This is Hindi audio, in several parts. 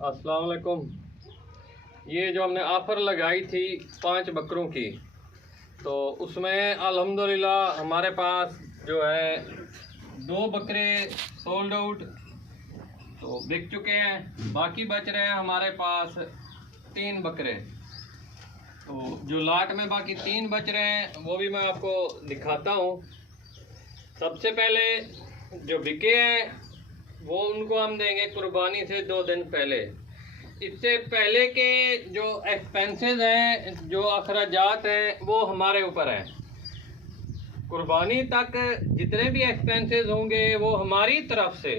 अस्सलाम वालेकुम। ये जो हमने ऑफ़र लगाई थी 5 बकरों की, तो उसमें अल्हम्दुलिल्लाह हमारे पास जो है 2 बकरे सोल्ड आउट तो बिक चुके हैं। बाकी बच रहे हैं हमारे पास 3 बकरे। तो जो लाट में बाकी 3 बच रहे हैं वो भी मैं आपको दिखाता हूँ। सबसे पहले जो बिके हैं वो उनको हम देंगे कुर्बानी से 2 दिन पहले। इससे पहले के जो एक्सपेंसेस हैं, जो अखराजात हैं, वो हमारे ऊपर हैं। कुर्बानी तक जितने भी एक्सपेंसेस होंगे वो हमारी तरफ से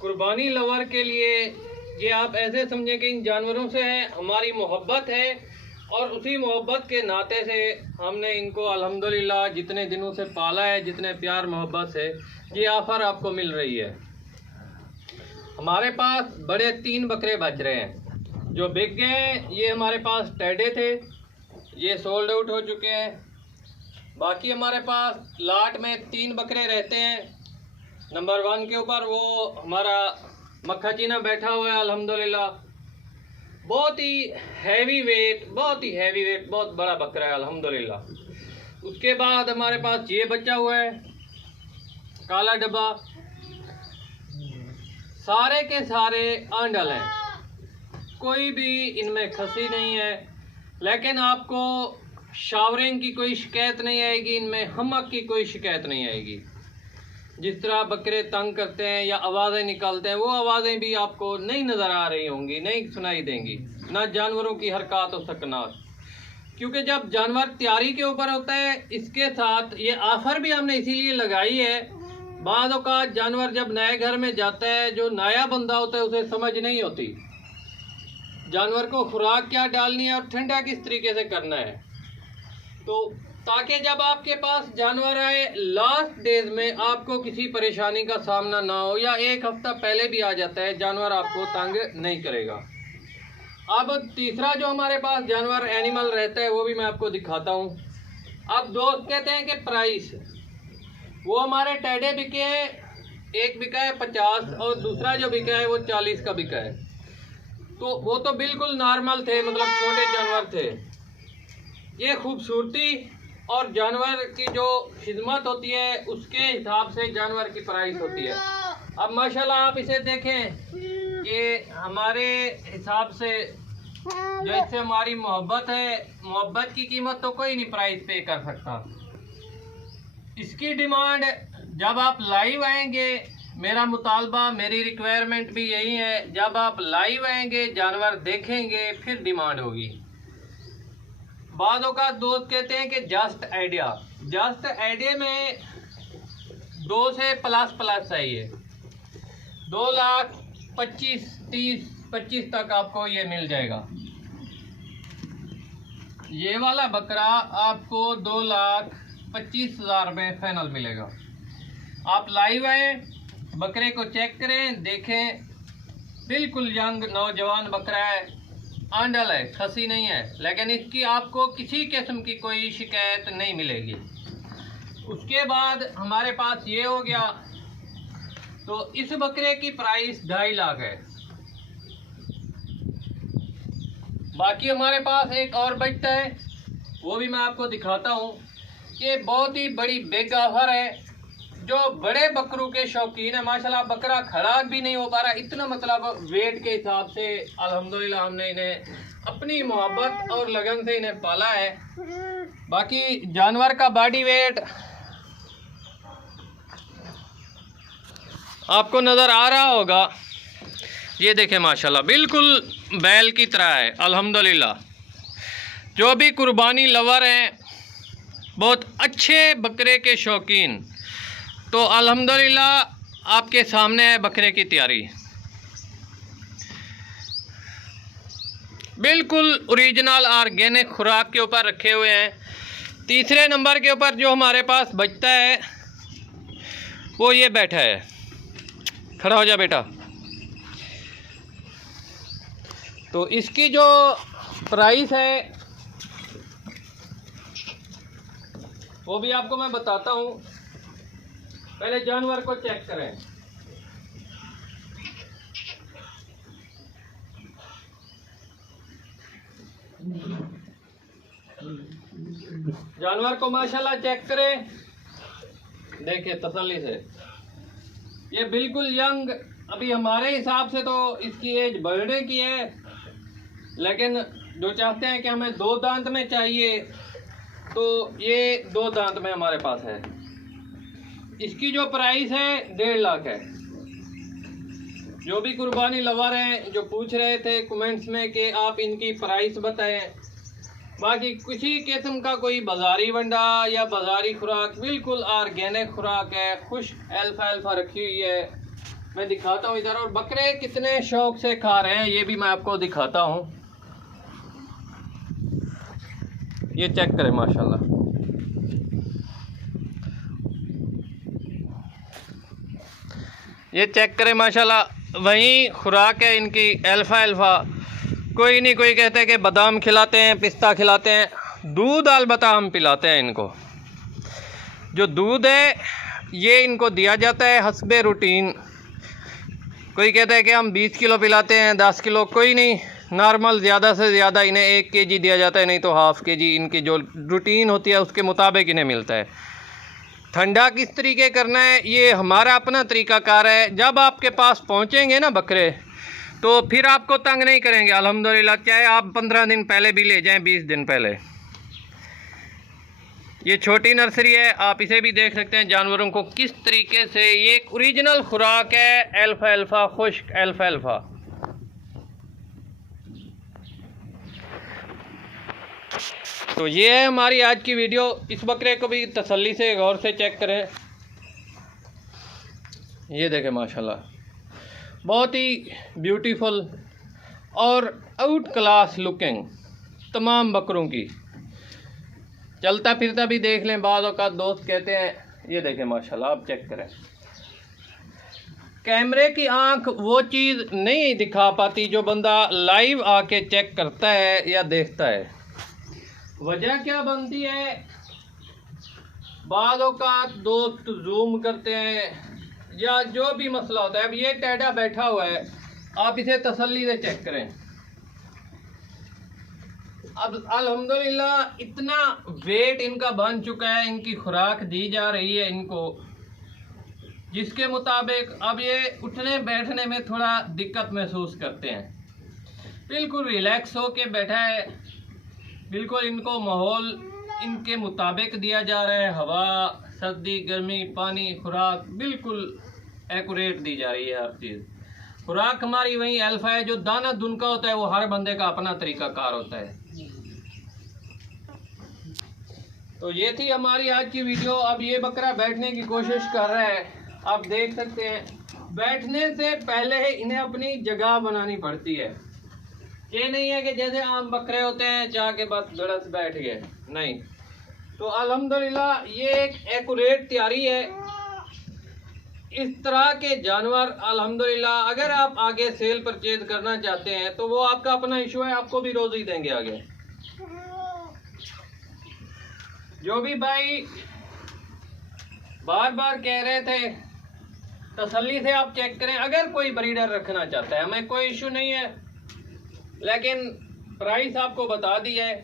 कुर्बानी लवर के लिए, ये आप ऐसे समझें कि इन जानवरों से है हमारी मोहब्बत है, और उसी मोहब्बत के नाते से हमने इनको अल्हम्दुलिल्लाह जितने दिनों से पाला है, जितने प्यार मोहब्बत से ये ऑफ़र आपको मिल रही है। हमारे पास बड़े 3 बकरे बच रहे हैं जो बिक गए हैं। ये हमारे पास टेडे थे, ये सोल्ड आउट हो चुके हैं। बाकी हमारे पास लाट में 3 बकरे रहते हैं। नंबर 1 के ऊपर वो हमारा मक्खा चीना बैठा हुआ है अल्हम्दुलिल्लाह। बहुत ही हैवी वेट, बहुत बड़ा बकरा है अल्हम्दुलिल्लाह। उसके बाद हमारे पास ये बचा हुआ है काला डब्बा। सारे के सारे आंडल हैं, कोई भी इनमें खसी नहीं है। लेकिन आपको शावरिंग की कोई शिकायत नहीं आएगी, इनमें हमक की कोई शिकायत नहीं आएगी। जिस तरह बकरे तंग करते हैं या आवाज़ें निकालते हैं, वो आवाज़ें भी आपको नहीं नज़र आ रही होंगी, नहीं सुनाई देंगी। ना जानवरों की हरकत और सकनात, क्योंकि जब जानवर तैयारी के ऊपर होता है, इसके साथ ये ऑफ़र भी हमने इसीलिए लगाई है। बाद औक़ात जानवर जब नए घर में जाता है, जो नया बंदा होता है उसे समझ नहीं होती जानवर को खुराक क्या डालनी है और ठंडा किस तरीके से करना है। तो ताकि जब आपके पास जानवर आए लास्ट डेज में आपको किसी परेशानी का सामना ना हो, या 1 हफ्ता पहले भी आ जाता है, जानवर आपको तंग नहीं करेगा। अब तीसरा जो हमारे पास जानवर एनिमल रहता है वो भी मैं आपको दिखाता हूँ। अब दोस्त कहते हैं कि प्राइस, वो हमारे टेडे बिके हैं, एक बिका है 50 और दूसरा जो बिका है वो 40 का बिका है। तो वो तो बिल्कुल नॉर्मल थे, मतलब छोटे जानवर थे। ये खूबसूरती और जानवर की जो खिदमत होती है उसके हिसाब से जानवर की प्राइस होती है। अब माशाल्लाह आप इसे देखें, ये हमारे हिसाब से जैसे हमारी मोहब्बत है, मोहब्बत की कीमत तो कोई नहीं प्राइस पे कर सकता। इसकी डिमांड जब आप लाइव आएंगे, मेरा मुतालबा, मेरी रिक्वायरमेंट भी यही है, जब आप लाइव आएंगे जानवर देखेंगे फिर डिमांड होगी। बादों का दोस्त कहते हैं कि जस्ट आइडिया में 2 से प्लस चाहिए। 2,25,30,25 तक आपको ये मिल जाएगा। ये वाला बकरा आपको 2,25,000 में फाइनल मिलेगा। आप लाइव आए, बकरे को चेक करें, देखें, बिल्कुल यंग नौजवान बकरा है, आंडल है, खसी नहीं है, लेकिन इसकी आपको किसी किस्म की कोई शिकायत नहीं मिलेगी। उसके बाद हमारे पास ये हो गया। तो इस बकरे की प्राइस 2.5 लाख है। बाकी हमारे पास एक और बचता है, वो भी मैं आपको दिखाता हूँ। ये बहुत ही बड़ी बिग ऑफर है। जो बड़े बकरों के शौकीन है, माशाल्लाह बकरा खड़ा भी नहीं हो पा रहा, इतना मतलब वेट के हिसाब से अल्हम्दुलिल्लाह हमने इन्हें अपनी मोहब्बत और लगन से इन्हें पाला है। बाकी जानवर का बॉडी वेट आपको नज़र आ रहा होगा, ये देखें माशाल्लाह बिल्कुल बैल की तरह है अल्हम्दुलिल्लाह। जो भी कुर्बानी लवर हैं, बहुत अच्छे बकरे के शौकीन, तो अल्हम्दुलिल्लाह आपके सामने है बकरे की तैयारी। बिल्कुल ओरिजिनल ऑर्गेनिक खुराक के ऊपर रखे हुए हैं। तीसरे नंबर के ऊपर जो हमारे पास बचता है वो ये बैठा है। खड़ा हो जा बेटा। तो इसकी जो प्राइस है वो भी आपको मैं बताता हूँ। पहले जानवर को चेक करें। जानवर को माशाल्लाह चेक करें, देखिए तसल्ली से, ये बिल्कुल यंग, अभी हमारे हिसाब से तो इसकी एज बढ़ने की है, लेकिन जो चाहते हैं कि हमें 2 दांत में चाहिए तो ये 2 दांत में हमारे पास है। इसकी जो प्राइस है 1.5 लाख है। जो भी कुर्बानी लवर हैं जो पूछ रहे थे कमेंट्स में कि आप इनकी प्राइस बताएं, बाकी किसी किस्म का कोई बाजारी वंडा या बाजारी खुराक, बिल्कुल ऑर्गेनिक खुराक है, खुश्क अल्फा रखी हुई है। मैं दिखाता हूँ इधर, और बकरे कितने शौक से खा रहे हैं ये भी मैं आपको दिखाता हूँ। ये चेक करें माशाल्लाह, ये चेक करें माशाल्लाह, वही खुराक है इनकी अल्फा। कोई नहीं, कोई कहते हैं कि बादाम खिलाते हैं, पिस्ता खिलाते हैं, दूध अलबत्ता हम पिलाते हैं इनको। जो दूध है ये इनको दिया जाता है हस्बे रूटीन। कोई कहता है कि हम 20 किलो पिलाते हैं, 10 किलो, कोई नहीं, नॉर्मल ज़्यादा से ज़्यादा इन्हें 1 kg दिया जाता है, नहीं तो ½ kg इनकी जो रूटीन होती है उसके मुताबिक इन्हें मिलता है। ठंडा किस तरीके करना है ये हमारा अपना तरीक़ाकार है। जब आपके पास पहुंचेंगे ना बकरे तो फिर आपको तंग नहीं करेंगे अल्हम्दुलिल्लाह, चाहे आप 15 दिन पहले भी ले जाएं, 20 दिन पहले। ये छोटी नर्सरी है, आप इसे भी देख सकते हैं जानवरों को किस तरीके से, ये एक ओरिजिनल खुराक है अल्फा, खुश्क अल्फा। तो ये है हमारी आज की वीडियो। इस बकरे को भी तसल्ली से गौर से चेक करें, ये देखें माशाल्लाह, बहुत ही ब्यूटीफुल और आउट क्लास लुकिंग तमाम बकरों की। चलता फिरता भी देख लें, बाद औक़ात दोस्त कहते हैं। ये देखें माशाल्लाह, आप चेक करें, कैमरे की आंख वो चीज़ नहीं दिखा पाती जो बंदा लाइव आके चेक करता है या देखता है। वजह क्या बनती है, बाद औक़ात दोस्त जूम करते हैं या जो भी मसला होता है। अब ये टेढ़ा बैठा हुआ है, आप इसे तसल्ली से चेक करें। अब अल्हम्दुलिल्लाह इतना वेट इनका बन चुका है, इनकी खुराक दी जा रही है इनको, जिसके मुताबिक अब ये उठने बैठने में थोड़ा दिक्कत महसूस करते हैं। बिल्कुल रिलैक्स हो के बैठा है, बिल्कुल इनको माहौल इनके मुताबिक दिया जा रहा है, हवा, सर्दी, गर्मी, पानी, खुराक बिल्कुल एक्यूरेट दी जा रही है हर चीज़। खुराक हमारी वही अल्फा है, जो दाना दुनका होता है वो हर बंदे का अपना तरीक़ाकार होता है। तो ये थी हमारी आज की वीडियो। अब ये बकरा बैठने की कोशिश कर रहा है, आप देख सकते हैं। बैठने से पहले इन्हें अपनी जगह बनानी पड़ती है। ये नहीं है कि जैसे आम बकरे होते हैं जाके बस गड़स बैठ गए, नहीं। तो अल्हम्दुलिल्लाह ये एक एक्यूरेट तैयारी है। इस तरह के जानवर अल्हम्दुलिल्लाह अगर आप आगे सेल परचेज करना चाहते हैं तो वो आपका अपना इशू है, आपको भी रोज़ी देंगे आगे। जो भी भाई बार बार कह रहे थे, तसल्ली से आप चेक करें। अगर कोई ब्रीडर रखना चाहता है हमें कोई इशू नहीं है, लेकिन प्राइस आपको बता दी है।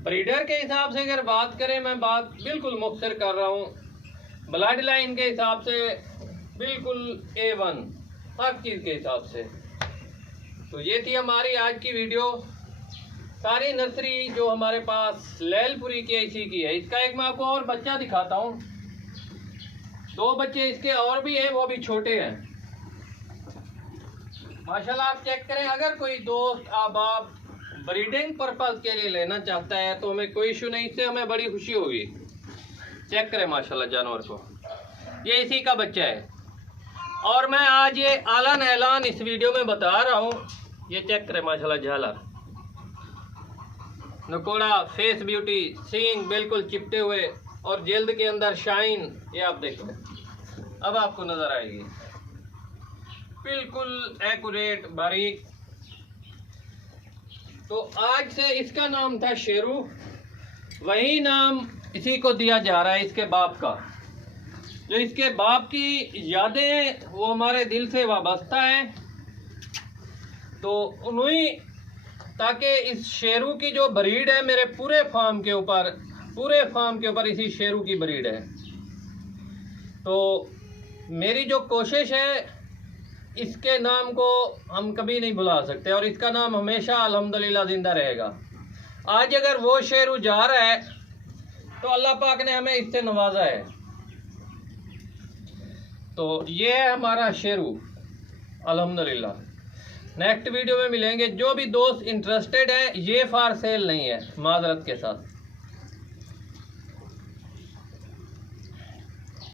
ब्रीडर के हिसाब से अगर बात करें, मैं बात बिल्कुल मुख्तसर कर रहा हूँ, ब्लड लाइन के हिसाब से बिल्कुल A1 हर चीज़ के हिसाब से। तो ये थी हमारी आज की वीडियो। सारी नर्सरी जो हमारे पास लैलपुरी के इसी की है। इसका एक मैं आपको और बच्चा दिखाता हूँ, 2 बच्चे इसके और भी हैं, वो भी छोटे हैं माशाल्लाह। आप चेक करें, अगर कोई दोस्त आप ब्रीडिंग पर्पज के लिए लेना चाहता है तो हमें कोई इशू नहीं, इससे हमें बड़ी खुशी होगी। चेक करें माशाल्लाह जानवर को, ये इसी का बच्चा है। और मैं आज ये आलन ऐलान इस वीडियो में बता रहा हूँ। ये चेक करें माशाल्लाह, झाला, नकोड़ा, फेस ब्यूटी, सींग बिल्कुल चिपटे हुए और जल्द के अंदर शाइन। ये आप देख लें, अब आपको नजर आएगी, बिल्कुल एक्यूरेट, बारीक। तो आज से इसका नाम था शेरू, वही नाम इसी को दिया जा रहा है इसके बाप का। जो इसके बाप की यादें वो हमारे दिल से वाबस्ता है, तो उन्हीं, ताकि इस शेरू की जो ब्रीड है मेरे पूरे फार्म के ऊपर पूरे फार्म के ऊपर इसी शेरू की ब्रीड है। तो मेरी जो कोशिश है, इसके नाम को हम कभी नहीं भुला सकते और इसका नाम हमेशा अल्हम्दुलिल्लाह जिंदा रहेगा। आज अगर वो शेरू जा रहा है तो अल्लाह पाक ने हमें इससे नवाजा है। तो ये है हमारा शेरू अल्हम्दुलिल्लाह। नेक्स्ट वीडियो में मिलेंगे। जो भी दोस्त इंटरेस्टेड है, ये फॉर सेल नहीं है, माजरत के साथ।